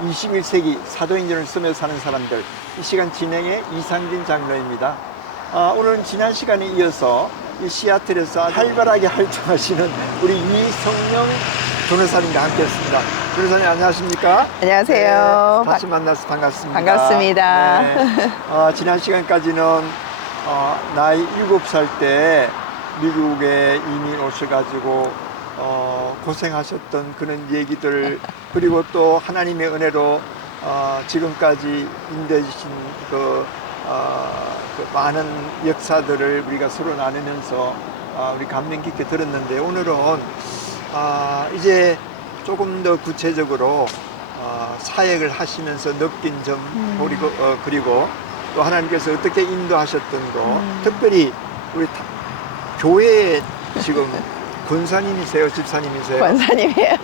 21세기 사도행전을 쓰며 사는 사람들, 이 시간 진행의 이상진 장로입니다. 오늘은 지난 시간에 이어서 이 시애틀에서 활발하게 활동하시는 우리 이성령 변호사님과 함께했습니다. 변호사님 안녕하십니까? 안녕하세요. 네, 다시 만나서 반갑습니다. 반갑습니다. 네, 지난 시간까지는 나이 7살 때 미국에 이민 오셔가지고 고생하셨던 그런 얘기들, 그리고 또 하나님의 은혜로 지금까지 인도해 주신 그 많은 역사들을 우리가 서로 나누면서 우리 감명 깊게 들었는데, 오늘은 이제 조금 더 구체적으로 사역을 하시면서 느낀 점, 그리고 또 하나님께서 어떻게 인도하셨던 거, 특별히 우리 교회에 지금 권사님이세요? 집사님이세요? 권사님이에요.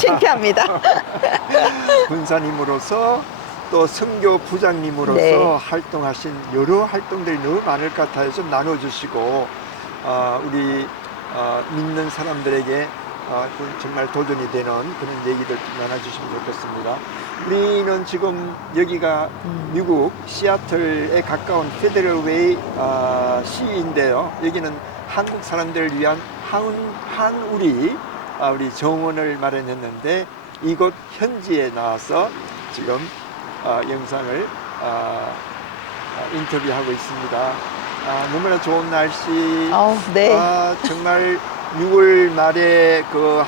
창피합니다. 권사님으로서 또 선교 부장님으로서 네. 활동하신 여러 활동들이 너무 많을 것 같아요. 좀 나눠주시고 우리 믿는 사람들에게 정말 도전이 되는 그런 얘기들 나눠주시면 좋겠습니다. 우리는 지금 여기가 미국 시애틀에 가까운 페더럴웨이 시인데요. 여기는 한국 사람들을 위한 한우리 우리 정원을 마련했는데, 이곳 현지에 나와서 지금 영상을 인터뷰하고 있습니다. 너무나 좋은 날씨. 네. 정말 6월 말에 그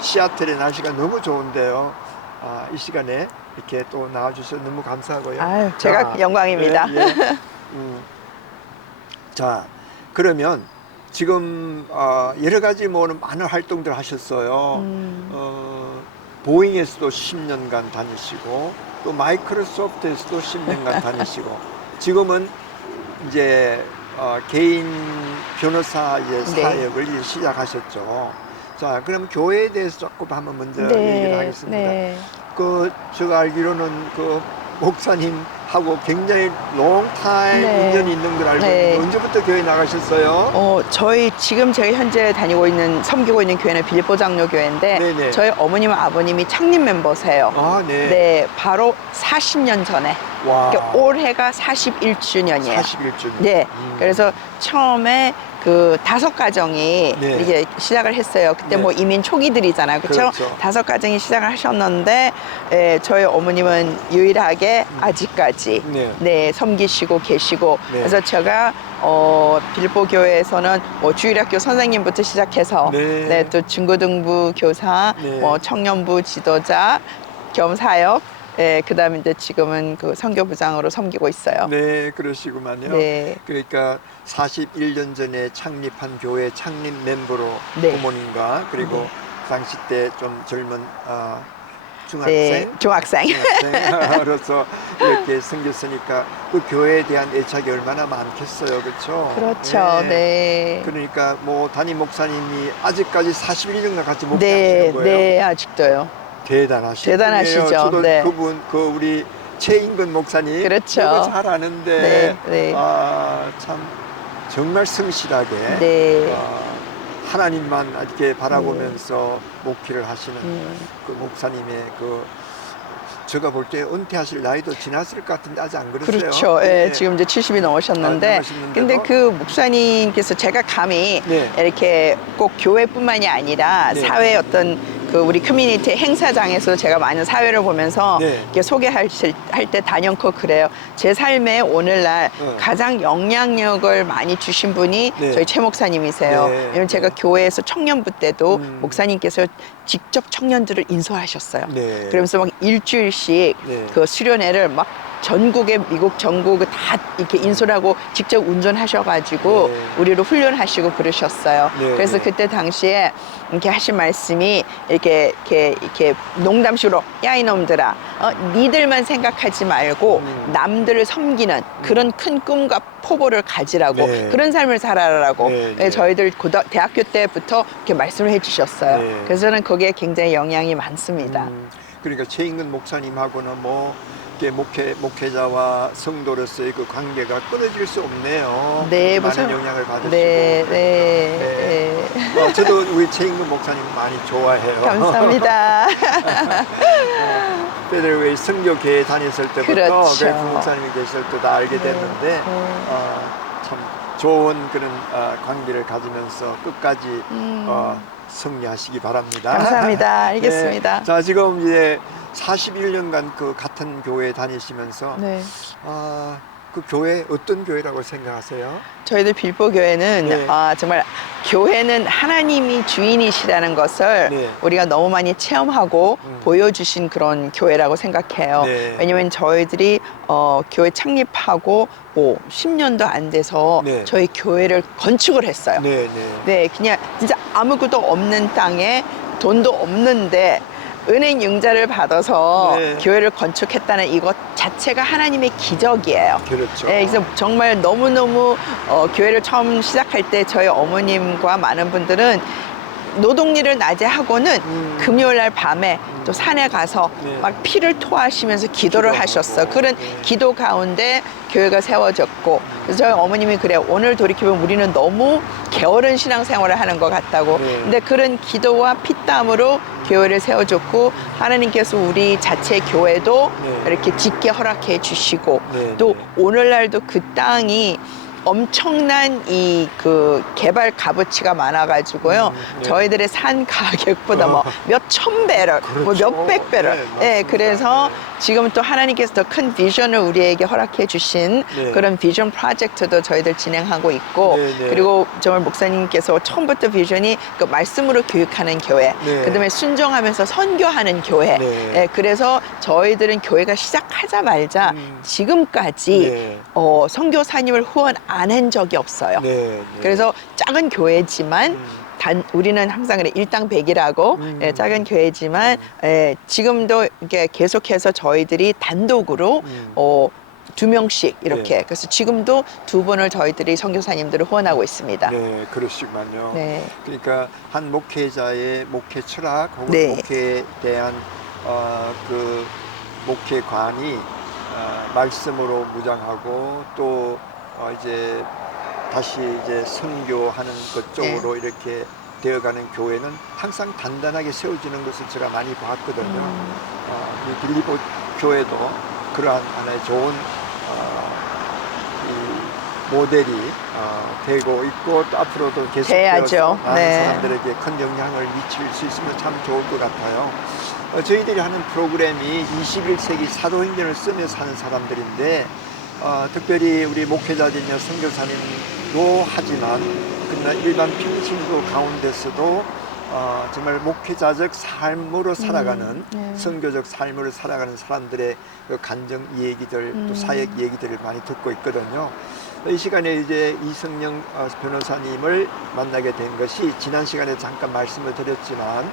시애틀의 날씨가 너무 좋은데요. 이 시간에 이렇게 또 나와주셔서 너무 감사하고요. 제가 영광입니다. 예. 자, 그러면 지금 여러 가지 많은 활동들 하셨어요. 보잉에서도 10년간 다니시고, 또 마이크로소프트에서도 10년간 다니시고, 지금은 이제 개인 변호사 사역을 이제 시작하셨죠. 자, 그럼 교회에 대해서 조금 한번 먼저 얘기를 하겠습니다. 네. 제가 알기로는 목사님하고 굉장히 롱타임 네. 인연이 있는 걸 알고 있는데, 언제부터 교회 나가셨어요? 저희 지금 제가 현재 섬기고 있는 교회는 빌립보 장로교회인데, 네네. 저희 어머님, 아버님이 창립 멤버세요. 네. 네, 바로 40년 전에. 와. 그러니까 올해가 41주년이에요. 41주년. 네. 그래서 처음에 그 5가정이 네. 이제 시작을 했어요. 그때 네. 이민 초기들이잖아요. 그렇죠? 그렇죠. 5가정이 시작을 하셨는데, 저희 어머님은 유일하게 아직까지 네. 섬기시고 계시고, 네. 그래서 제가 빌립보 교회에서는 주일학교 선생님부터 시작해서 또 중고등부 교사, 네. 청년부 지도자 겸 사역, 그다음에 이제 지금은 그 선교부장으로 섬기고 있어요. 네, 그러시구만요. 네. 그러니까 41년 전에 창립한 교회 창립 멤버로 부모님과, 그리고 당시 때 좀 젊은 중학생으로서 이렇게 생겼으니까 그 교회에 대한 애착이 얼마나 많겠어요, 그렇죠? 그렇죠. 네. 그러니까 담임 목사님이 아직까지 41년간 같이 목회하시는 거예요. 네, 아직도요. 대단하시죠. 저도 네. 그분 우리 최인근 목사님 그렇죠. 너무 잘 아는데 네. 참 정말 성실하게 하나님만 이렇게 바라보면서 목회를 하시는 그 목사님의 제가 볼 때 은퇴하실 나이도 지났을 것 같은데 아직 안 그러세요? 그렇죠. 네. 지금 이제 70이 넘으셨는데, 근데 그 목사님께서 제가 감히 이렇게 꼭 교회뿐만이 아니라 사회 어떤 우리 커뮤니티 행사장에서 제가 많은 사회를 보면서 이렇게 소개할 때 단연코 그래요. 제 삶에 오늘날 가장 영향력을 많이 주신 분이 저희 최 목사님이세요. 왜냐면 제가 교회에서 청년부 때도 목사님께서 직접 청년들을 인솔하셨어요. 그러면서 막 일주일씩 그 수련회를 막 미국 전국을 다 이렇게 인솔하고 직접 운전하셔가지고 우리를 훈련하시고 그러셨어요. 그래서 그때 당시에 이렇게 하신 말씀이 이렇게 농담식으로, 야 이놈들아, 니들만 생각하지 말고 남들을 섬기는 그런 큰 꿈과 포부를 가지라고, 그런 삶을 살아라라고 저희들 대학교 때부터 이렇게 말씀을 해주셨어요. 그래서 저는 거기에 굉장히 영향이 많습니다. 그러니까 최인근 목사님하고는 이렇게 목회자와 성도로서의 그 관계가 끊어질 수 없네요. 네, 많은 무슨- 영향을 받으시고. 네, 네. 저도 우리 최인근 목사님 많이 좋아해요. 감사합니다. 페더웨이 선교교회 다녔을 때부터 그렇죠. 그 목사님이 계실 때 다 알게 됐는데 참 좋은 그런 관계를 가지면서 끝까지 승리하시기 바랍니다. 감사합니다. 알겠습니다. 네. 자, 지금 이제 41년간 그 같은 교회에 다니시면서 네. 그 교회 어떤 교회라고 생각하세요? 저희들 빌보 교회는 네. 정말 교회는 하나님이 주인이시라는 것을 네. 우리가 너무 많이 체험하고 보여주신 그런 교회라고 생각해요. 네. 왜냐면 저희들이 교회 창립하고 뭐 10년도 안 돼서 네. 저희 교회를 건축을 했어요. 네, 네. 네, 그냥 진짜 아무것도 없는 땅에 돈도 없는데 은행 융자를 받아서 네. 교회를 건축했다는 이것 자체가 하나님의 기적이에요. 그렇죠. 네, 그래서 정말 너무너무 교회를 처음 시작할 때 저희 어머님과 많은 분들은 노동일을 낮에 하고는 금요일 날 밤에 또 산에 가서 네. 막 피를 토하시면서 기도를 기도하고. 하셨어요. 그런 네. 기도 가운데 교회가 세워졌고, 그래서 저희 어머님이 그래, 오늘 돌이켜보면 우리는 너무 게으른 신앙생활을 하는 것 같다고. 네. 근데 그런 기도와 피땀으로 교회를 세워줬고, 하나님께서 우리 자체 교회도 네. 이렇게 짓게 허락해 주시고, 네, 또 네. 오늘날도 그 땅이 엄청난 이 그 개발 값어치가 많아가지고요. 네. 저희들의 산 가격보다 뭐 몇 천 배를, 뭐 그렇죠. 몇백 배를. 네, 예, 맞습니다. 그래서 네. 지금 또 하나님께서 더 큰 비전을 우리에게 허락해 주신 네. 그런 비전 프로젝트도 저희들 진행하고 있고, 네, 네. 그리고 정말 목사님께서 처음부터 비전이 그 말씀으로 교육하는 교회, 네. 그다음에 순종하면서 선교하는 교회. 네. 예, 그래서 저희들은 교회가 시작하자마자 지금까지 네. 선교사님을 후원 안 한 적이 없어요. 네, 네. 그래서 작은 교회지만 우리는 항상 그래 일당백이라고 작은 교회지만 지금도 이렇게 계속해서 저희들이 단독으로 2명씩 이렇게 네. 그래서 지금도 2분을 저희들이 선교사님들을 후원하고 있습니다. 네, 그러시군요. 네. 그러니까 한 목회자의 목회 철학 혹은 네. 목회에 대한 그 목회관이 말씀으로 무장하고 또 이제 다시 이제 선교하는 것 쪽으로 네. 이렇게 되어가는 교회는 항상 단단하게 세워지는 것을 제가 많이 봤거든요. 이 빌립보 교회도 그러한 하나의 좋은 이 모델이 되고 있고 또 앞으로도 계속되어서 돼야죠. 많은 네. 사람들에게 큰 영향을 미칠 수 있으면 참 좋을 것 같아요. 저희들이 하는 프로그램이 21세기 사도행전을 쓰면서 하는 사람들인데 특별히 우리 목회자들이나 선교사님도 하지만 그러나 일반 평신도 가운데서도 정말 목회자적 삶으로 살아가는 선교적 삶으로 살아가는 사람들의 그 간증 얘기들 또 사역 얘기들을 많이 듣고 있거든요. 이 시간에 이제 이성영 변호사님을 만나게 된 것이 지난 시간에 잠깐 말씀을 드렸지만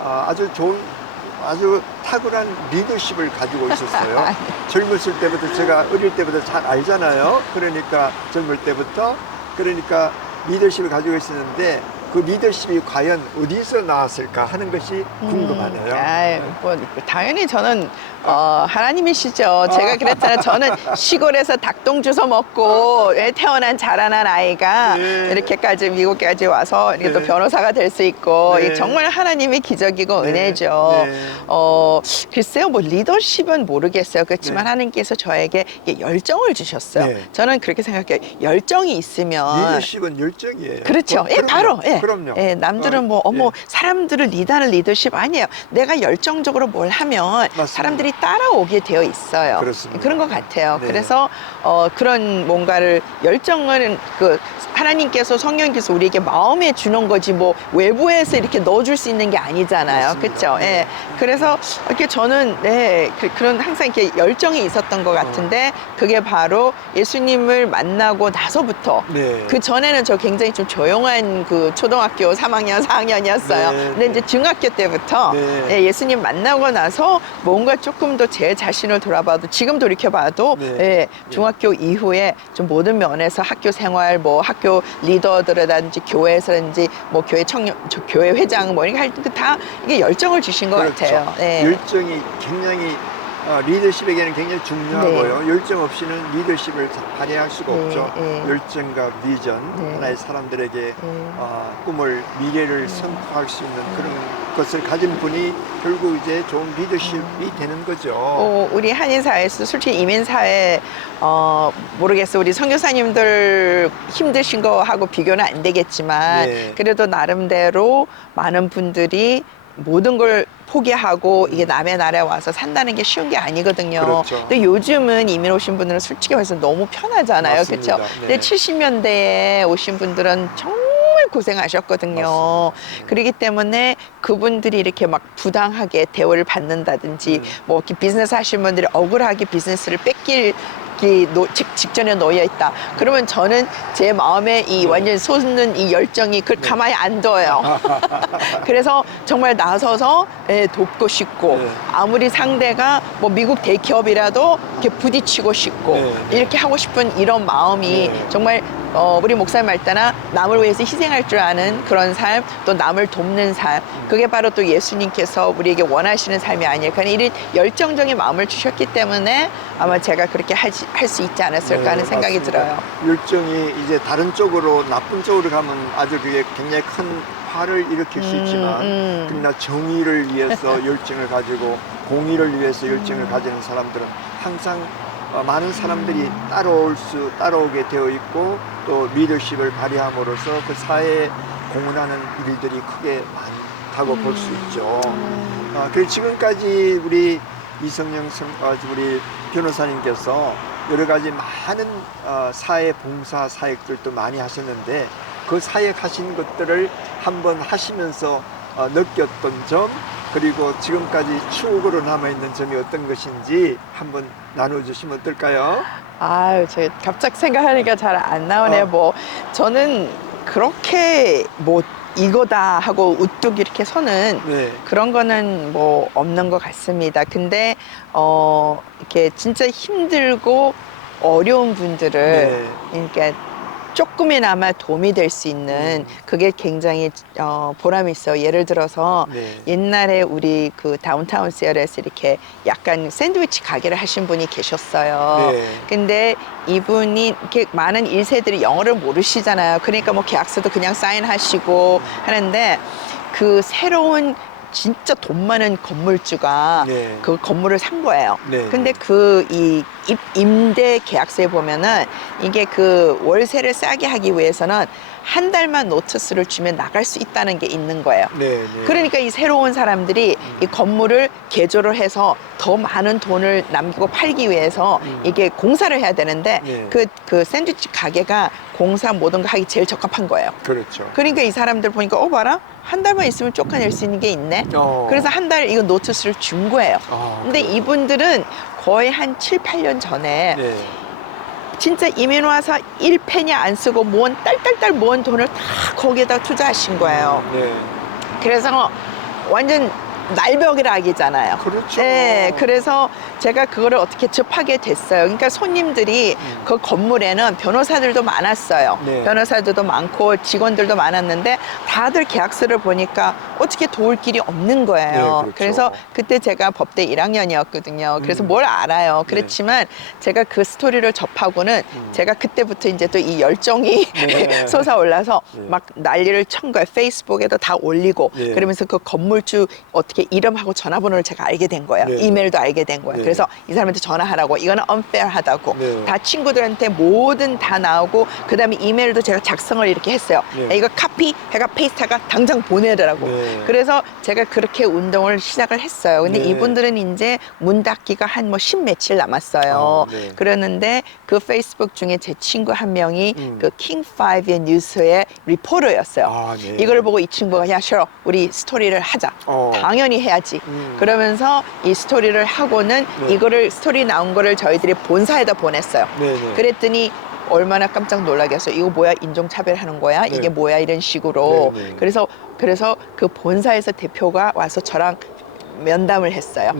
아주 탁월한 리더십을 가지고 있었어요. 젊었을 때부터 제가 어릴 때부터 잘 알잖아요. 그러니까 젊을 때부터 그러니까 리더십을 가지고 있었는데 그 리더십이 과연 어디서 나왔을까 하는 것이 궁금하네요. 뭐 당연히 저는 하나님이시죠. 제가 그랬잖아요. 저는 시골에서 닭똥 주워 먹고 태어난 자라난 아이가 네. 이렇게까지 미국까지 와서 이렇게 또 네. 변호사가 될 수 있고 네. 이게 정말 하나님의 기적이고 네. 은혜죠. 네. 글쎄요, 뭐 리더십은 모르겠어요. 그렇지만 네. 하나님께서 저에게 이게 열정을 주셨어요. 네. 저는 그렇게 생각해요. 열정이 있으면 리더십은 열정이에요. 그렇죠. 예, 그럼요. 바로. 예. 그럼요. 예, 남들은 뭐, 예. 사람들을 리드하는 리더십 아니에요. 내가 열정적으로 뭘 하면 맞습니다. 사람들이 따라오게 되어 있어요. 그렇습니다. 그런 것 같아요. 네. 그래서, 그런 뭔가를, 열정은 하나님께서 성령께서 우리에게 마음에 주는 거지 뭐 외부에서 이렇게 넣어줄 수 있는 게 아니잖아요. 맞습니다. 그렇죠? 예. 네. 그래서 이렇게 저는, 그런 항상 이렇게 열정이 있었던 것 같은데 그게 바로 예수님을 만나고 나서부터 네. 그 전에는 저 굉장히 좀 조용한 그 초등학교 3학년, 4학년이었어요. 네, 근데 이제 중학교 때부터 네. 예수님 만나고 나서 뭔가 조금 더 제 자신을 돌아봐도 지금 돌이켜봐도 네. 중학교 이후에 좀 모든 면에서 학교 생활, 뭐 학교 리더들이라든지 교회에서든지 뭐 교회 청년, 교회 회장 뭐 이렇게 할 때 다 이게 열정을 주신 것 그렇죠. 같아요. 네. 열정이 굉장히 리더십에게는 굉장히 중요하고요. 열정 없이는 리더십을 발휘할 수가 네, 없죠. 네. 열정과 비전, 네. 하나의 사람들에게 꿈을, 미래를 선포할 수 있는 그런 것을 가진 분이 결국 이제 좋은 리더십이 되는 거죠. 우리 한인사회에서 솔직히 이민사회 모르겠어, 우리 선교사님들 힘드신 거하고 비교는 안 되겠지만 네. 그래도 나름대로 많은 분들이 모든 걸 포기하고 이게 남의 나라에 와서 산다는 게 쉬운 게 아니거든요. 그렇죠. 근데 요즘은 이민 오신 분들은 솔직히 말해서 너무 편하잖아요. 맞습니다. 그렇죠? 네. 근데 70년대에 오신 분들은 정말 고생하셨거든요. 맞습니다. 그렇기 때문에 그분들이 이렇게 막 부당하게 대우를 받는다든지 뭐 이렇게 비즈니스 하시는 분들이 억울하게 비즈니스를 뺏길 직전에 놓여 있다. 그러면 저는 제 마음에 이 완전 솟는 이 열정이 그걸 가만히 안 둬요. 그래서 정말 나서서 돕고 싶고 네. 아무리 상대가 뭐 미국 대기업이라도 이렇게 부딪히고 싶고 네. 이렇게 하고 싶은 이런 마음이 네. 정말 우리 목사님 말 따라 남을 위해서 희생할 줄 아는 그런 삶, 또 남을 돕는 삶, 그게 바로 또 예수님께서 우리에게 원하시는 삶이 아닐까 하는 이런 열정적인 마음을 주셨기 때문에 아마 제가 그렇게 할 수 있지 않았을까 하는 생각이 맞습니다. 들어요. 열정이 이제 다른 쪽으로, 나쁜 쪽으로 가면 아주 그게 굉장히 큰 화를 일으킬 수 있지만 그러나 정의를 위해서 열정을 가지고 공의를 위해서 열정을 가지는 사람들은 항상 많은 사람들이 따라오게 되어 있고 또 리더십을 발휘함으로써 그 사회에 공헌하는 일들이 크게 많다고 볼 수 있죠. 그리고 지금까지 우리 이성영 우리 변호사님께서 여러 가지 많은 사회 봉사 사역들도 많이 하셨는데 그 사역 하신 것들을 한번 하시면서 느꼈던 점, 그리고 지금까지 추억으로 남아있는 점이 어떤 것인지 한번 나눠주시면 어떨까요? 아유, 제가 갑자기 생각하니까 잘 안 나오네요. 뭐 저는 그렇게 뭐 이거다 하고 우뚝 이렇게 서는 네. 그런 거는 뭐 없는 것 같습니다. 근데 이렇게 진짜 힘들고 어려운 분들을 이렇게 조금이나마 도움이 될 수 있는 그게 굉장히 보람이 있어요. 예를 들어서 옛날에 우리 그 다운타운 시애틀에서 이렇게 약간 샌드위치 가게를 하신 분이 계셨어요. 근데 이분이 이렇게 많은 1세들이 영어를 모르시잖아요. 그러니까 뭐 계약서도 그냥 사인하시고 하는데 그 새로운 진짜 돈 많은 건물주가 그 건물을 산 거예요. 근데 그 임대 계약서에 보면은 이게 그 월세를 싸게 하기 위해서는 한 달만 노티스를 주면 나갈 수 있다는 게 있는 거예요. 그러니까 이 새로운 사람들이 이 건물을 개조를 해서 더 많은 돈을 남기고 팔기 위해서 이게 공사를 해야 되는데 그 샌드위치 가게가 공사 모든 거 하기 제일 적합한 거예요. 그렇죠. 그러니까 이 사람들 보니까 봐라, 한 달만 있으면 쫓아낼 수 있는 게 있네. 그래서 한 달 이거 노티스를 준 거예요. 근데 이분들은 거의 한 7, 8년 전에 진짜 이민 와서 1페니 안 쓰고 모은 딸딸딸 모은 돈을 다 거기에다 투자하신 거예요. 그래서 완전 날벼락이잖아요. 그렇죠. 네, 그래서 제가 그거를 어떻게 접하게 됐어요. 그러니까 손님들이 그 건물에는 변호사들도 많았어요. 변호사들도 많고 직원들도 많았는데 다들 계약서를 보니까 어떻게 도울 길이 없는 거예요. 그렇죠. 그래서 그때 제가 법대 1학년이었거든요. 그래서 뭘 알아요. 그렇지만 제가 그 스토리를 접하고는 제가 그때부터 이제 또 이 열정이 솟아올라서 막 난리를 친 거예요. 페이스북에도 다 올리고 그러면서 그 건물주 어떻게 이름하고 전화번호를 제가 알게 된 거예요. 이메일도 알게 된 거예요. 그래서 이 사람한테 전화하라고, 이거는 unfair하다고 다 친구들한테 뭐든 다 나오고, 그 다음에 이메일도 제가 작성을 이렇게 했어요. 이거 카피 해가 페이스트가 당장 보내더라고. 그래서 제가 그렇게 운동을 시작을 했어요. 근데 이분들은 이제 문 닫기가 한 뭐 10며칠 남았어요. 그러는데 그 페이스북 중에 제 친구 한 명이 그 킹5의 뉴스의 리포터였어요. 이걸 보고 이 친구가 야 셔, 우리 스토리를 하자. 당연히 해야지. 그러면서 이 스토리를 하고는 이거를 스토리 나온 거를 저희들이 본사에다 보냈어요. 그랬더니 얼마나 깜짝 놀라겠어요. 이거 뭐야, 인종차별하는 거야? 이게 뭐야, 이런 식으로. 그래서 그 본사에서 대표가 와서 저랑 면담을 했어요.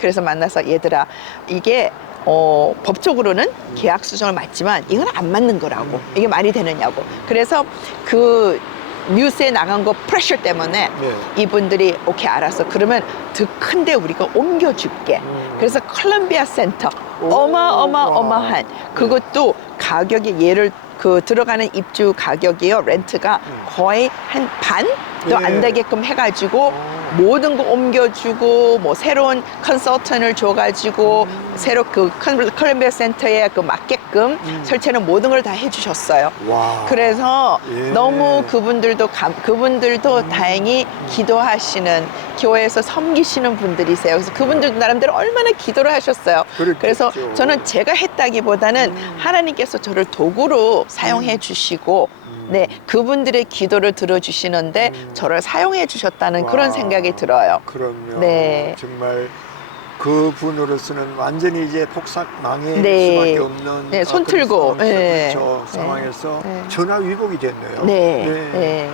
그래서 만나서 얘들아, 이게 법적으로는 계약 수정을 맞지만 이건 안 맞는 거라고. 이게 말이 되느냐고. 그래서 그 뉴스에 나간 거 프레셔 때문에 이분들이 오케이 알았어. 그러면 더 큰데 우리가 옮겨줄게. 그래서 콜롬비아 센터 어마어마한 그것도 가격이 얘를 그 들어가는 입주 가격이요 렌트가 거의 한 반도 안 되게끔 해가지고 모든 거 옮겨주고 뭐 새로운 컨설턴을 줘가지고 새로 그 콜롬비아 센터에 그 맞게끔 설치하는 모든 걸 다 해주셨어요. 와. 그래서 예. 너무 그분들도 다행히 기도하시는 교회에서 섬기시는 분들이세요. 그래서 그분들도 나름대로 얼마나 기도를 하셨어요. 그렇겠죠. 그래서 저는 제가 했다기보다는 하나님께서 저를 도구로 사용해 주시고 네, 그분들의 기도를 들어주시는데 저를 사용해 주셨다는 그런 생각이 들어요. 그럼요. 네. 정말 그 분으로서는 완전히 이제 폭삭망할 네. 수밖에 없는 네, 손 틀고. 네. 그렇죠. 네. 상황에서 네. 전화위복이 됐네요. 네. 네. 네.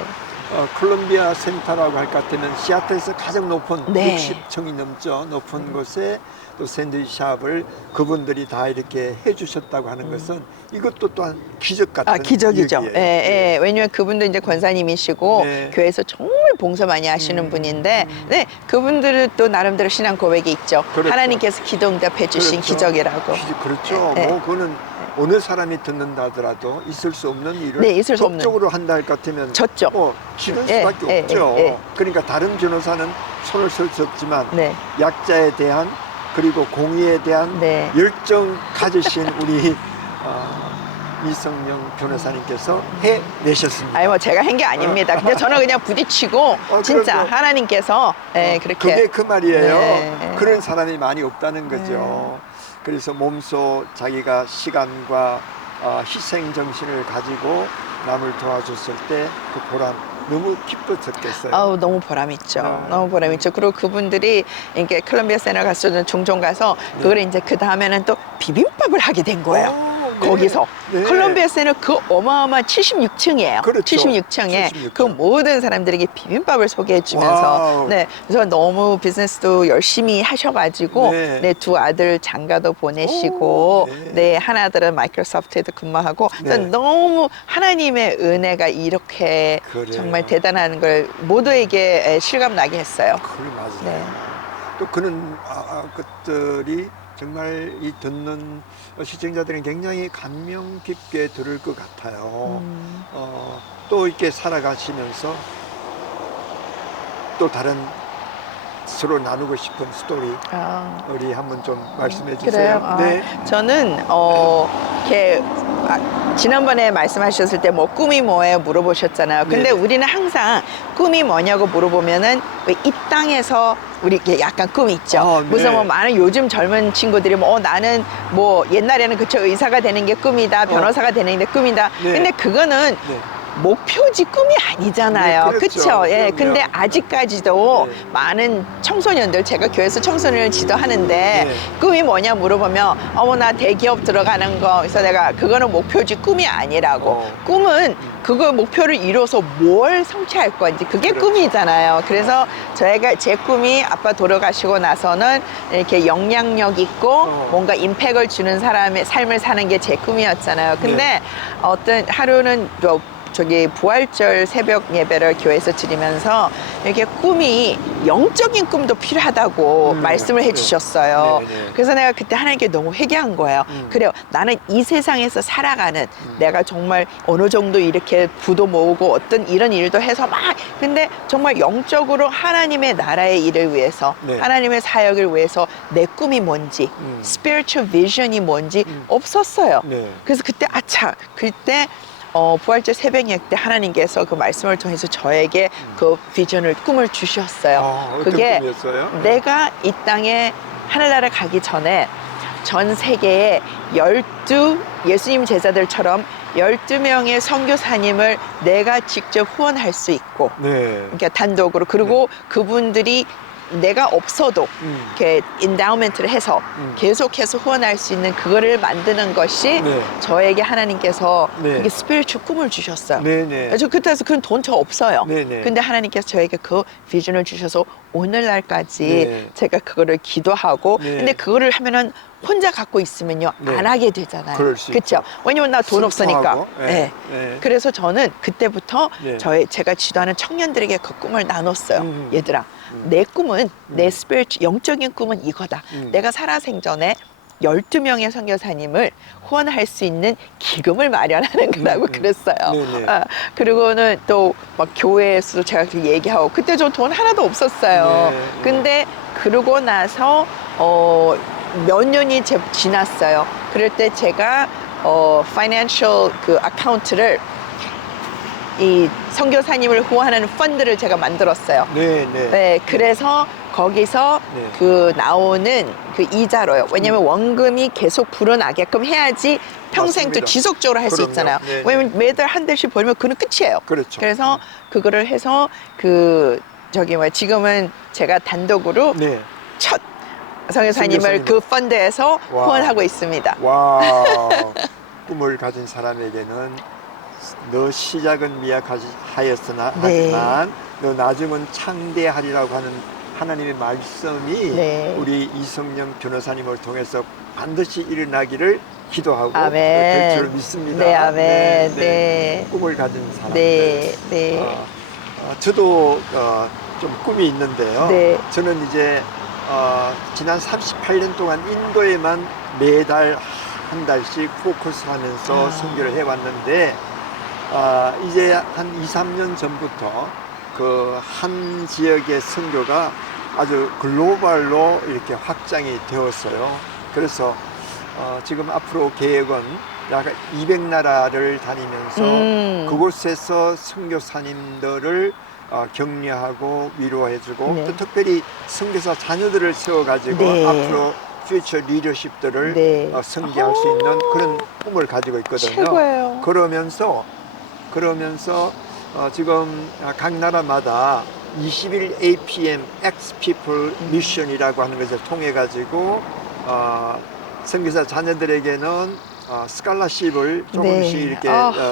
콜롬비아 센터라고 할 것 같으면 시애틀에서 가장 높은 네. 60층이 넘죠. 높은 곳에 또 샌드위치 샵을 그분들이 다 이렇게 해주셨다고 하는 것은 이것도 또한 기적 같은 기적이죠. 일이에요. 예. 왜냐면 그분도 이제 권사님이시고 네. 교회에서 정말 봉사 많이 하시는 분인데, 네, 그분들은 또 나름대로 신앙 고백이 있죠. 그렇죠. 하나님께서 기도 응답해 주신 그렇죠. 기적이라고. 그렇죠. 네. 뭐 그거는 어느 사람이 듣는다 하더라도 있을 수 없는 일을 네, 있을 수 없는. 법적으로 한다 할 것 같으면 졌죠. 뭐 지는 예, 수밖에 예, 없죠. 예, 예. 그러니까 다른 변호사는 손을 쓸 수 없지만 네. 약자에 대한 그리고 공의에 대한 네. 열정 가지신 우리 이성영 변호사님께서 해내셨습니다. 아니 뭐 제가 한 게 아닙니다. 근데 저는 그냥 부딪히고 진짜 그렇죠. 하나님께서 예, 그렇게 그게 그 말이에요. 네. 그런 사람이 많이 없다는 거죠. 그래서 몸소 자기가 시간과 희생 정신을 가지고 남을 도와줬을 때 그 보람 너무 기뻤었겠어요. 아우 너무 보람 있죠. 네. 너무 보람 있죠. 그리고 그분들이 이게 콜롬비아 센터 가서 종종 가서 그걸 이제 그 다음에는 또 비빔밥을 하게 된 거예요. 네. 거기서 네. 콜롬비아 센터 그 어마어마한 76층이에요. 그렇죠. 76층에 76층. 그 모든 사람들에게 비빔밥을 소개해 주면서 와우. 네, 그래서 너무 비즈니스도 열심히 하셔가지고 네. 네, 두 아들 장가도 보내시고 오, 네. 네, 하나들은 마이크로소프트에도 근무하고 네. 너무 하나님의 은혜가 이렇게 그래요. 정말 대단한 걸 모두에게 실감 나게 했어요. 그래 맞아요. 네. 또 그런 것들이 정말 이 듣는 시청자들은 굉장히 감명 깊게 들을 것 같아요. 또 이렇게 살아가시면서 또 다른 서로 나누고 싶은 스토리 우리 한번 좀 말씀해 주세요. 그래요? 네. 저는 이렇게 지난번에 말씀하셨을 때 뭐 꿈이 뭐예요 물어보셨잖아요. 근데 네. 우리는 항상 꿈이 뭐냐고 물어보면은 왜 이 땅에서 우리 이렇게 약간 꿈이 있죠. 네. 무슨 뭐 많은 요즘 젊은 친구들이 뭐 나는 뭐 옛날에는 그쵸 의사가 되는 게 꿈이다, 변호사가 되는 게 꿈이다. 네. 근데 그거는 네. 목표지 꿈이 아니잖아요. 네, 그렇죠. 그쵸? 예. 그럼요. 근데 아직까지도 네. 많은 청소년들, 제가 교회에서 청소년을 지도하는데 네. 꿈이 뭐냐 물어보면 나 대기업 들어가는 거. 그래서 내가 그거는 목표지 꿈이 아니라고. 꿈은 그거 목표를 이뤄서 뭘 성취할 건지 그게 그렇죠. 꿈이잖아요. 그래서 제 꿈이 아빠 돌아가시고 나서는 이렇게 영향력 있고 뭔가 임팩을 주는 사람의 삶을 사는 게 제 꿈이었잖아요. 근데 네. 어떤 하루는 부활절 새벽 예배를 교회에서 드리면서 이렇게 꿈이 영적인 꿈도 필요하다고 말씀을 그래요. 해주셨어요. 네네. 그래서 내가 그때 하나님께 너무 회개한 거예요. 그래요. 나는 이 세상에서 살아가는 내가 정말 어느 정도 이렇게 부도 모으고 어떤 이런 일도 해서 근데 정말 영적으로 하나님의 나라의 일을 위해서 네. 하나님의 사역을 위해서 내 꿈이 뭔지 spiritual vision이 뭔지 없었어요. 네. 그래서 그때 그때 부활절 새벽 예배 때 하나님께서 그 말씀을 통해서 저에게 그 비전을 꿈을 주셨어요. 어떤 그게 꿈이었어요? 내가 이 땅에 하늘나라 가기 전에 전 세계에 12 예수님 제자들처럼 12명의 선교사님을 내가 직접 후원할 수 있고 네. 그러니까 단독으로 그리고 그분들이 내가 없어도 이렇게 인다우멘트를 해서 계속해서 후원할 수 있는 그거를 만드는 것이 네. 저에게 하나님께서 네. 이게 스피리추 꿈을 주셨어요. 네네. 그래서 그때서 그건 돈 저 없어요. 네네. 근데 하나님께서 저에게 그 비전을 주셔서 오늘날까지 네. 제가 그거를 기도하고 네. 근데 그거를 하면은 혼자 갖고 있으면요 네. 안 하게 되잖아요. 그럴 수 그렇죠? 왜냐면 나 돈 없으니까. 순수하고, 네. 네. 네. 그래서 저는 그때부터 네. 제가 지도하는 청년들에게 그 꿈을 나눴어요. 얘들아, 내 꿈은 내 스피리추 영적인 꿈은 이거다. 내가 살아생전에 12명의 선교사님을 후원할 수 있는 기금을 마련하는 거라고 그랬어요. 네네. 아, 그리고는 또 막 교회에서도 제가 그렇게 얘기하고 그때 저 돈 하나도 없었어요. 네. 근데 그러고 나서 몇 년이 지났어요. 그럴 때 제가 파이낸셜 그 어카운트를 이 선교사님을 후원하는 펀드를 제가 만들었어요. 네네. 네, 그래서 거기서 네. 그 나오는 그 이자로요. 왜냐면 원금이 계속 불어나게끔 해야지 평생 또 맞습니다. 지속적으로 할 수 그럼요. 있잖아요. 네네. 왜냐면 매달 한 대씩 벌면 그는 끝이에요. 그렇죠. 그래서 그거를 해서 지금은 제가 단독으로 네. 첫 선교사님을 선교사님을. 그 펀드에서 와. 후원하고 있습니다. 와, 꿈을 가진 사람에게는 너 시작은 미약하였으나 네. 하지만 너 나중은 창대하리라고 하는 하나님의 말씀이 네. 우리 이성영 변호사님을 통해서 반드시 일어나기를 기도하고 아멘. 될 줄 믿습니다. 네, 아멘. 네. 꿈을 가진 사람들. 네, 네. 저도 좀 꿈이 있는데요. 네. 저는 이제 지난 38년 동안 인도에만 매달 한 달씩 포커스하면서 선교를 해왔는데 이제 한 2, 3년 전부터 그 한 지역의 선교가 아주 글로벌로 이렇게 확장이 되었어요. 그래서 지금 앞으로 계획은 약 200나라를 다니면서 그곳에서 선교사님들을 격려하고 위로해주고 네. 또 특별히 선교사 자녀들을 세워가지고 네. 앞으로 퓨처 리더십들을 네. 섬기할 수 있는 그런 꿈을 가지고 있거든요. 최고예요. 그러면서 지금 각 나라마다 20일 APM X People 미션이라고 하는 것을 통해 가지고 선교사 자녀들에게는 스칼라십을 조금씩 네. 이렇게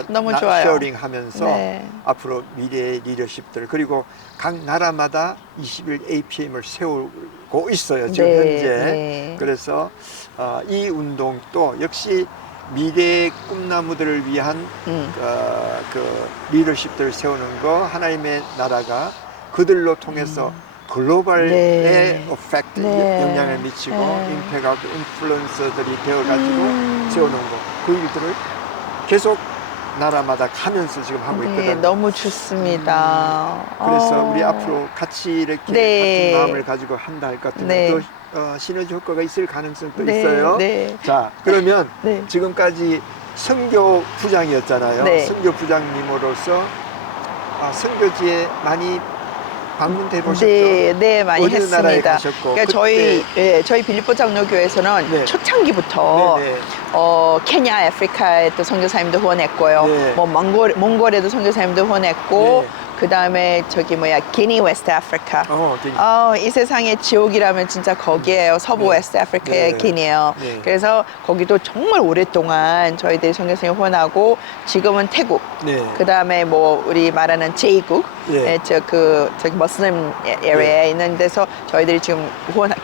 너무 좋아요. 쉐어링하면서 네. 앞으로 미래의 리더십들 그리고 각 나라마다 20일 APM을 세우고 있어요 지금 네. 현재. 네. 그래서 이 운동도 역시 미래의 꿈나무들을 위한 그 리더십들을 세우는 거 하나님의 나라가 그들로 통해서 글로벌의 네. 이펙트 네. 영향을 미치고 네. 임팩하고 인플루언서들이 되어가지고 세우는 거 그 일들을 계속 나라마다 가면서 지금 하고 있거든요. 네, 너무 좋습니다. 그래서 우리 앞으로 같이 이렇게 네. 같은 마음을 가지고 한다 할 것 같으면 네. 또 시너지 효과가 있을 가능성도 네, 있어요. 네. 자, 그러면 네. 지금까지 선교 부장이었잖아요. 네. 선교 부장님으로서 선교지에 많이 방문해 보셨죠? 네, 네, 많이 어느 나라에 했습니다. 가셨고, 그러니까 저희 빌립보 장로교회에서는 네. 초창기부터 네, 네. 케냐, 아프리카에 또 선교사님도 후원했고요. 네. 뭐 몽골에도 선교사님도 후원했고, 네. 그 다음에 기니 웨스트 아프리카. 되게. 이 세상의 지옥이라면 진짜 거기에요. 서부 네. 웨스트 아프리카의 네. 기니예요. 네. 그래서 거기도 정말 오랫동안 저희들이 선교사님 후원하고 지금은 태국. 네. 그 다음에 뭐 우리 말하는 제2국, 네. 저기 머슬림 에리아에 있는 데서 저희들이 지금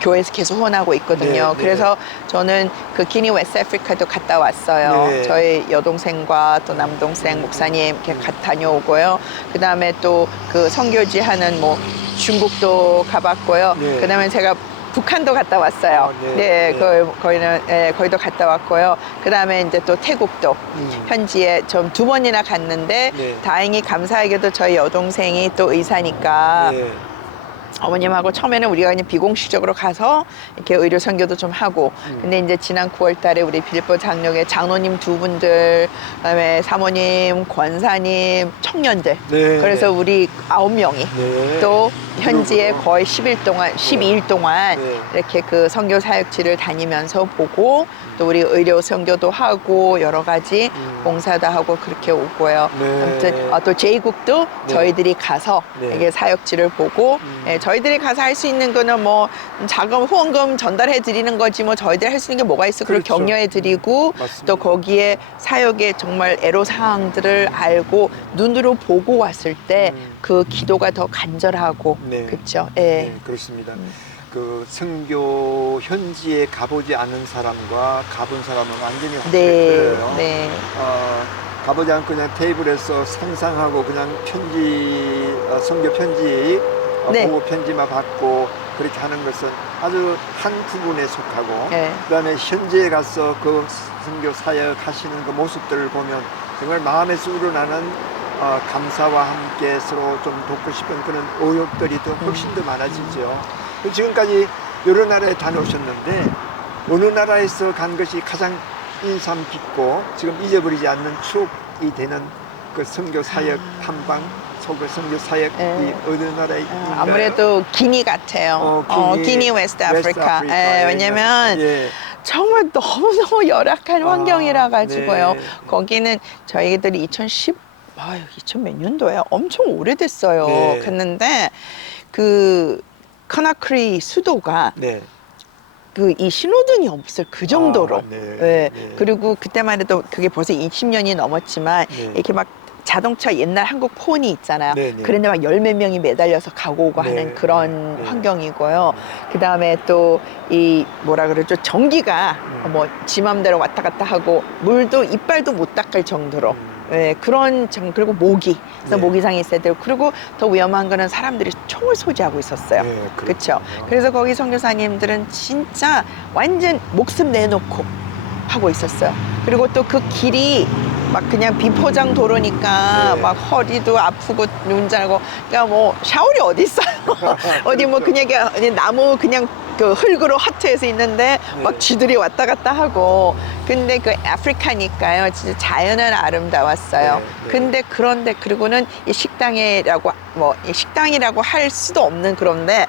교회에서 계속 후원하고 있거든요. 네, 네. 그래서 저는 그 기니 웨스트 아프리카도 갔다 왔어요. 네. 저희 여동생과 또 남동생 목사님 이렇게 다녀오고요. 그 다음에 또 그 선교지 하는 뭐 중국도 가봤고요. 네. 그 다음에 제가 북한도 갔다 왔어요. 네. 거기도 갔다 왔고요. 그 다음에 이제 또 태국도 현지에 좀 2번이나 갔는데 네. 다행히 감사하게도 저희 여동생이 또 의사니까 네. 어머님하고 처음에는 우리가 그냥 비공식적으로 가서 이렇게 의료 선교도 좀 하고 근데 이제 지난 9월 달에 우리 빌립보 장로의 장로님 2분들 그다음에 사모님, 권사님, 청년들 네. 그래서 우리 9명이 네. 또 현지에 그렇구나. 거의 12일 동안 네. 이렇게 그 선교 사역지를 다니면서 보고 또 우리 의료 선교도 하고 여러 가지 봉사도 하고 그렇게 오고요. 네. 아무튼 또 제2국도 네. 저희들이 가서 네. 이게 사역지를 보고 저희들이 가서 할 수 있는 거는 뭐 자금 후원금 전달해 드리는 거지 뭐 저희들이 할 수 있는 게 뭐가 있어. 그걸 그렇죠. 격려해 드리고 또 거기에 사역의 정말 애로사항들을 알고 눈으로 보고 왔을 때 그 기도가 더 간절하고 네. 그렇죠. 예. 네, 그렇습니다. 그 선교 현지에 가보지 않은 사람과 가본 사람은 완전히 확실히 네. 틀려요. 네. 가보지 않고 그냥 테이블에서 상상하고 그냥 편지, 선교 편지, 네. 보고 편지만 받고 그렇게 하는 것은 아주 한 부분에 속하고 네. 그다음에 현지에 가서 그 선교 사역 하시는 그 모습들을 보면 정말 마음에서 우러나는 감사와 함께 서로 좀 돕고 싶은 그런 의욕들이 더 훨씬 더 많아지죠. 지금까지 여러 나라에 다녀오셨는데 어느 나라에서 간 것이 가장 인상 깊고 지금 잊어버리지 않는 추억이 되는 그 선교 사역 탐방, 선교 사역이 어느 나라에 있나요? 아무래도 기니 같아요. 기니 웨스트 아프리카. 왜냐면 정말 너무너무 열악한 환경이라 가지고요. 네. 거기는 저희들이 2010 몇 년도에 엄청 오래됐어요. 네. 갔는데 그 커나크리 수도가 네. 그 이 신호등이 없을 그 정도로. 네. 네. 네. 그리고 그때만 해도 그게 벌써 20년이 넘었지만 네. 이렇게 막 자동차 옛날 한국 폰이 있잖아요. 네, 네. 그런데 막 열 몇 명이 매달려서 가고 오고 네, 하는 그런 네. 환경이고요. 그 다음에 또 이 뭐라 그러죠? 전기가 뭐 지 맘대로 왔다 갔다 하고 물도 이빨도 못 닦을 정도로. 네, 그리고 모기. 그래서 네. 모기장이 있어야 되고 그리고 더 위험한 거는 사람들이 총을 소지하고 있었어요. 네, 그렇죠. 그래서 거기 선교사님들은 진짜 완전 목숨 내놓고 하고 있었어요. 그리고 또 그 길이 막 그냥 비포장 도로니까 네. 막 허리도 아프고 눈 잘고 그러니까 뭐 샤워리 어디 있어요? 어디 뭐 그냥 나무 그냥 그 흙으로 하트에서 있는데 막 쥐들이 왔다 갔다 하고 근데 그 아프리카니까요 진짜 자연은 아름다웠어요. 네. 근데 그런데 그리고는 이 식당이라고 이 식당이라고 할 수도 없는 그런데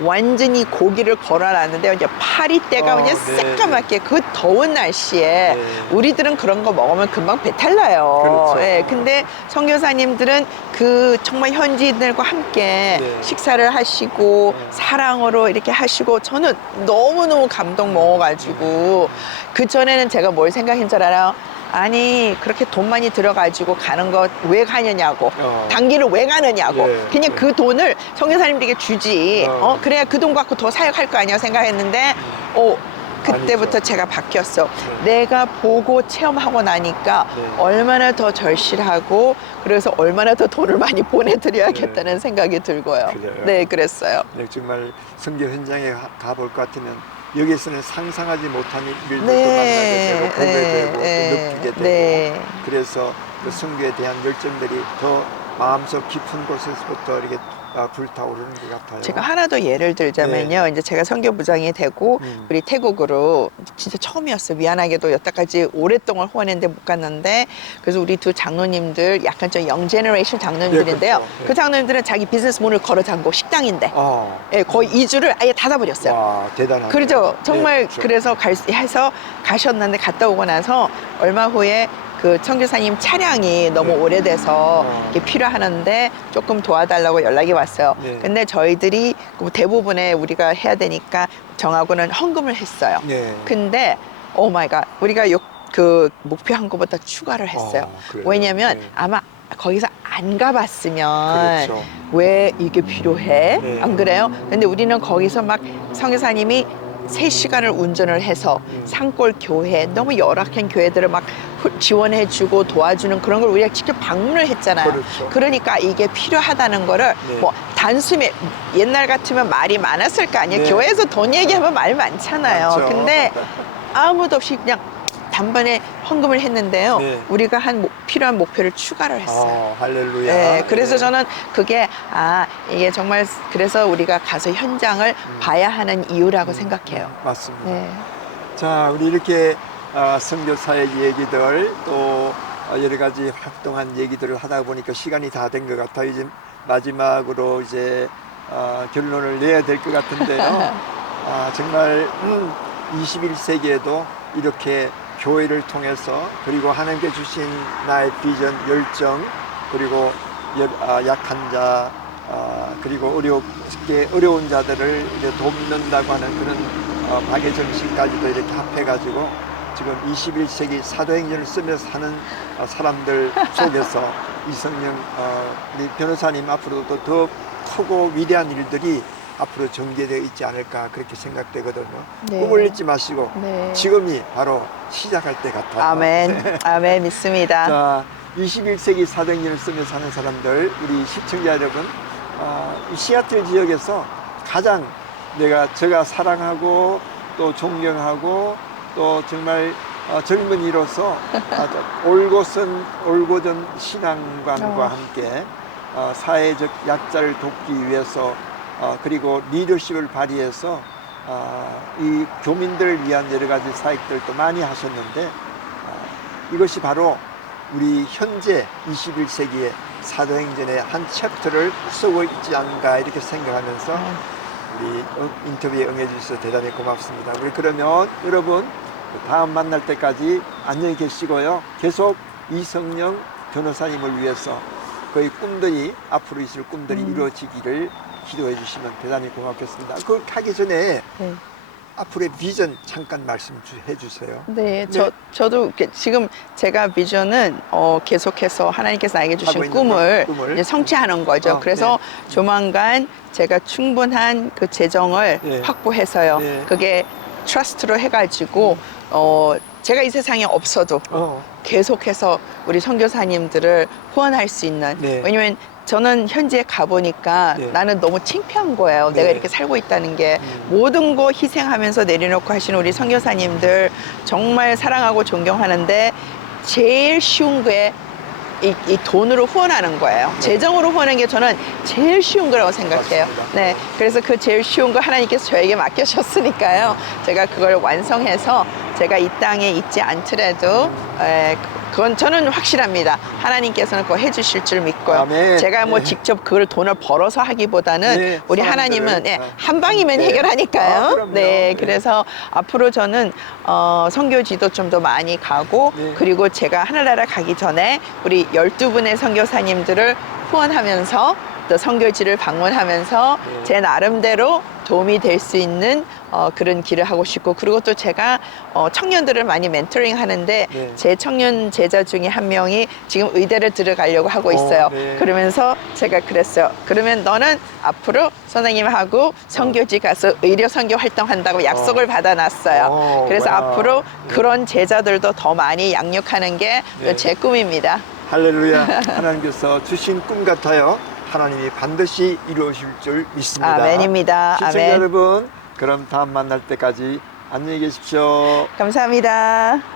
완전히 고기를 걸어놨는데 이제 파리떼가 그냥 네. 새까맣게 그 더운 날씨에 네. 우리들은 그런 거 먹으면 금방 배탈 나요. 그렇죠. 예, 근데 선교사님들은 그 정말 현지인들과 함께 네. 식사를 하시고 사랑으로 이렇게 하시고 저는 너무너무 감동 먹어가지고 그 전에는 제가 뭘 생각한 줄 알아요? 아니 그렇게 돈 많이 들어가지고 가는 거 왜 가느냐고 단기를 왜 가느냐고 예, 그냥 그 돈을 선교사님들에게 주지 그래야 그 돈 갖고 더 사역할 거 아니야 생각했는데 그때부터 아니죠. 제가 바뀌었어. 내가 보고 체험하고 나니까 얼마나 더 절실하고 그래서 얼마나 더 돈을 많이 보내드려야겠다는 생각이 들고요. 그래요? 네, 그랬어요. 네, 정말 선교 현장에 가볼 것 같으면 여기에서는 상상하지 못한 일들도 네, 만나게 되고 보게 되고 또 느끼게 되고 네. 그래서 그 선교에 대한 열정들이 더 마음속 깊은 곳에서부터 이렇게 불타오르는 것 같아요. 제가 하나 더 예를 들자면요. 이제 제가 선교부장이 되고 우리 태국으로 진짜 처음이었어요. 미안하게도 여태까지 오랫동안 후원했는데 못 갔는데 그래서 우리 두 장로님들 약간 좀 영 제너레이션 장로님들인데요. 그렇죠. 그 장로님들은 자기 비즈니스 문을 걸어 잠고 식당인데 거의 2주를 아예 닫아버렸어요. 와, 대단하네요. 그렇죠. 정말 네, 그렇죠. 그래서 해서 가셨는데 갔다 오고 나서 얼마 후에 그 선교사님 차량이 너무 오래돼서 이게 필요하는데 조금 도와달라고 연락이 왔어요. 네. 근데 저희들이 대부분의 우리가 해야 되니까 정하고는 헌금을 했어요. 네. 근데 오 마이 갓 우리가 그 목표한 것보다 추가를 했어요. 그래요? 왜냐면 네. 아마 거기서 안 가봤으면 그렇죠. 왜 이게 필요해? 네. 안 그래요? 근데 우리는 거기서 막 선교사님이 3시간을 운전을 해서 산골 교회 너무 열악한 교회들을 막 지원해주고 도와주는 그런 걸 우리가 직접 방문을 했잖아요. 그렇죠. 그러니까 이게 필요하다는 거를 뭐 단숨에 옛날 같으면 말이 많았을 거 아니에요. 네. 교회에서 돈 얘기하면 말 많잖아요. 많죠. 근데 아무도 없이 그냥 단번에 헌금을 했는데요. 네. 우리가 필요한 목표를 추가를 했어요. 할렐루야. 네, 그래서 네. 저는 그게 이게 정말 그래서 우리가 가서 현장을 봐야 하는 이유라고 생각해요. 맞습니다. 네. 자, 우리 이렇게 선교사의 얘기들 또 여러 가지 활동한 얘기들을 하다 보니까 시간이 다 된 것 같아요. 이제 마지막으로 이제 결론을 내야 될 것 같은데요. 정말 21세기에도 이렇게 교회를 통해서 그리고 하나님께 주신 나의 비전, 열정 그리고 약한 자 그리고 어려운 자들을 이제 돕는다고 하는 그런 박의 정신까지도 이렇게 합해가지고 지금 21세기 사도행전을 쓰며 사는 사람들 속에서 이성령 우리 변호사님 앞으로도 더 크고 위대한 일들이 앞으로 전개되어 있지 않을까 그렇게 생각되거든요. 네. 꿈을 잊지 마시고 네. 지금이 바로 시작할 때 같아요. 아멘. 아멘 믿습니다. 자, 21세기 사도행전을 쓰며 사는 사람들, 우리 시청자 여러분, 이 시애틀 지역에서 가장 제가 사랑하고 또 존경하고 또 정말 젊은이로서 올곧은 신앙관과 함께 사회적 약자를 돕기 위해서 그리고 리더십을 발휘해서 이 교민들을 위한 여러 가지 사역들도 많이 하셨는데 이것이 바로 우리 현재 21세기의 사도행전의 한 챕터를 쓰고 있지 않은가 이렇게 생각하면서 우리 인터뷰에 응해주셔서 대단히 고맙습니다. 우리 그러면 여러분 다음 만날 때까지 안녕히 계시고요. 계속 이성령 변호사님을 위해서 그의 꿈들이 앞으로 있을 꿈들이 이루어지기를 기도해 주시면 대단히 고맙겠습니다. 그걸 하기 전에 네. 앞으로의 비전 잠깐 말씀해 주세요. 네, 저도 지금 제가 비전은 계속해서 하나님께서 나에게 주신 꿈을 이제 성취하는 거죠. 그래서 네. 조만간 제가 충분한 그 재정을 네. 확보해서요. 네. 그게 트러스트로 해가지고 제가 이 세상에 없어도 계속해서 우리 선교사님들을 후원할 수 있는. 네. 왜냐면 저는 현지에 가보니까 네. 나는 너무 창피한 거예요. 네. 내가 이렇게 살고 있다는 게. 모든 거 희생하면서 내려놓고 하시는 우리 선교사님들 정말 사랑하고 존경하는데 제일 쉬운 게 이 돈으로 후원하는 거예요. 재정으로 후원하는 게 저는 제일 쉬운 거라고 생각해요. 맞습니다. 네, 그래서 그 제일 쉬운 거 하나님께서 저에게 맡겨셨으니까요. 제가 그걸 완성해서 제가 이 땅에 있지 않더라도 그건 저는 확실합니다. 하나님께서는 그거 해주실 줄 믿고요. 아멘. 제가 뭐 네. 직접 그걸 돈을 벌어서 하기보다는 네, 우리 사람들을, 하나님은 한 방이면 네. 해결하니까요. 그럼요. 네, 네. 그래서 앞으로 저는 선교지도 좀 더 많이 가고 네. 그리고 제가 하늘나라 가기 전에 우리 12분의 선교사님들을 후원하면서 또 선교지를 방문하면서 네. 제 나름대로 도움이 될 수 있는 그런 길을 하고 싶고 그리고 또 제가 청년들을 많이 멘토링 하는데 네. 제 청년 제자 중에 한 명이 지금 의대를 들어가려고 하고 있어요. 네. 그러면서 제가 그랬어요. 그러면 너는 앞으로 선생님하고 선교지 가서 의료 선교 활동한다고 약속을 받아놨어요. 그래서 와우. 앞으로 그런 제자들도 더 많이 양육하는 게 제 네. 꿈입니다. 할렐루야. 하나님께서 주신 꿈 같아요. 하나님이 반드시 이루어질 줄 믿습니다. 아멘입니다. 시청자 아멘. 여러분, 그럼 다음 만날 때까지 안녕히 계십시오. 감사합니다.